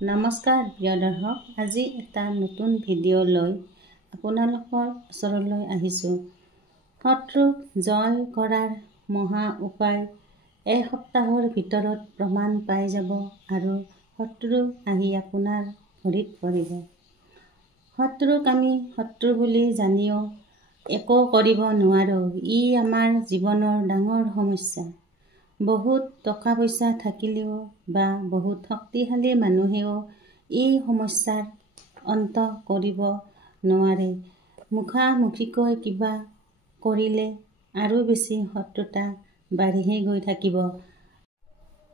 নমস্কাৰ প্ৰিয় দৰ্শক, আজি এটা নতুন ভিডিঅ' লৈ আপোনালোকৰ ওচৰলৈ আহিছোঁ। শত্ৰুক জয় কৰাৰ মহা উপায় এসপ্তাহৰ ভিতৰত প্ৰমাণ পাই যাব আৰু শত্ৰু আহি আপোনাৰ ভৰিত পৰিব। শত্ৰুক আমি শত্ৰু বুলি জানিও একো কৰিব নোৱাৰোঁ। ই আমাৰ জীৱনৰ ডাঙৰ সমস্যা। বহুত টকা পইচা থাকিলেও বা বহুত শক্তিশালী মানুহেও এই সমস্যাৰ অন্ত কৰিব নোৱাৰে। মুখামুখিকৈ কিবা কৰিলে আৰু বেছি শত্ৰুতা বাঢ়ি গৈ থাকিব।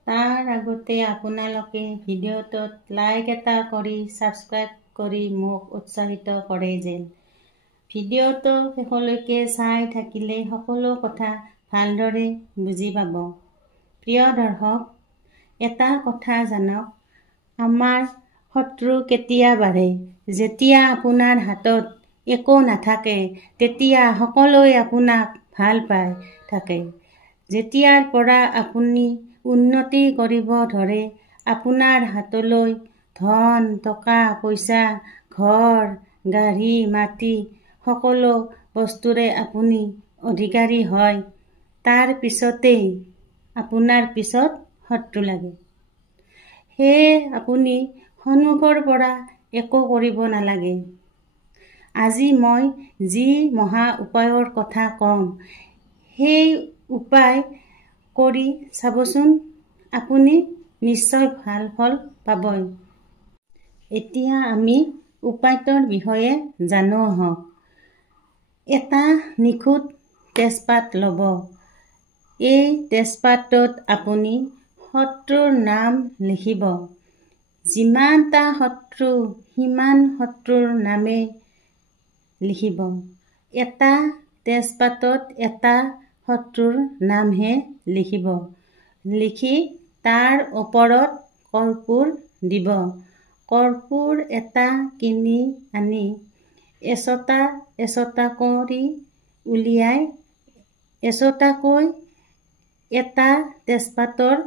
তাৰ আগতে আপোনালোকে ভিডিঅ'টোত লাইক এটা কৰি ছাবস্ক্ৰাইব কৰি মোক উৎসাহিত কৰে যেন। ভিডিঅ'টো শেষলৈকে চাই থাকিলে সকলো কথা ভালদৰে বুজি পাব। প্ৰিয় দৰ্শক, এটা কথা জানক, আমাৰ শত্ৰু কেতিয়া বাঢ়ে? যেতিয়া আপোনাৰ হাতত একো নাথাকে তেতিয়া সকলোৱে আপোনাক ভাল পাই থাকে। যেতিয়াৰ পৰা আপুনি উন্নতি কৰিব ধৰে, আপোনাৰ হাতলৈ ধন, টকা পইচা, ঘৰ, গাড়ী, মাটি সকলো বস্তুৰে আপুনি অধিকাৰী হয়, তাৰ পিছতেই আপোনাৰ পিছত শত্ৰু লাগে। সেয়ে আপুনি সন্মুখৰ পৰা একো কৰিব নালাগে। আজি মই যি মহা উপায়ৰ কথা ক'ম, সেই উপায় কৰি চাবচোন, আপুনি নিশ্চয় ভাল ফল পাবই। এতিয়া আমি উপায়টোৰ বিষয়ে জানো আহক। এটা নিখুঁত তেজপাত ল'ব। এই তেজপাতটোত আপুনি শত্ৰুৰ নাম লিখিব। যিমানটা শত্ৰু সিমান শত্ৰুৰ নামেই লিখিব। এটা তেজপাতত এটা শত্ৰুৰ নামহে লিখিব। লিখি তাৰ ওপৰত কৰ্পূৰ দিব। কৰ্পূৰ এটা কিনি আনি এচটা এচটা কৰি উলিয়াই এচটাকৈ এটা তেজপাতৰ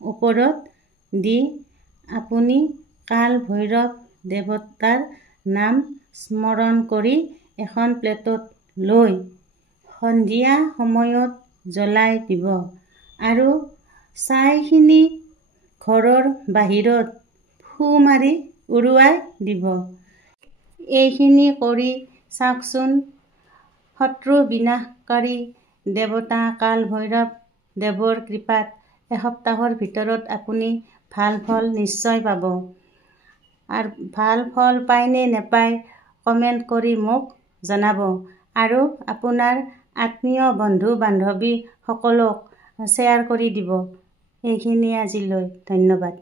ওপৰত দি আপুনি কাল ভৈৰৱ দেৱতাৰ নাম স্মৰণ কৰি এখন প্লেটত লৈ সন্ধিয়া সময়ত জ্বলাই দিব আৰু ছাইখিনি ঘৰৰ বাহিৰত ফু মাৰি উৰুৱাই দিব। এইখিনি কৰি চাওকচোন, শত্ৰু বিনাশকাৰী দেৱতা কাল ভৈৰৱ দেৱৰ কৃপাত এসপ্তাহৰ ভিতৰত আপুনি ভাল ফল নিশ্চয় পাব। আৰু ভাল ফল পায় নে নেপায় কমেণ্ট কৰি মোক জনাব আৰু আপোনাৰ আত্মীয় বন্ধু বান্ধৱী সকলক শ্বেয়াৰ কৰি দিব। এইখিনিয়ে আজিলৈ, ধন্যবাদ।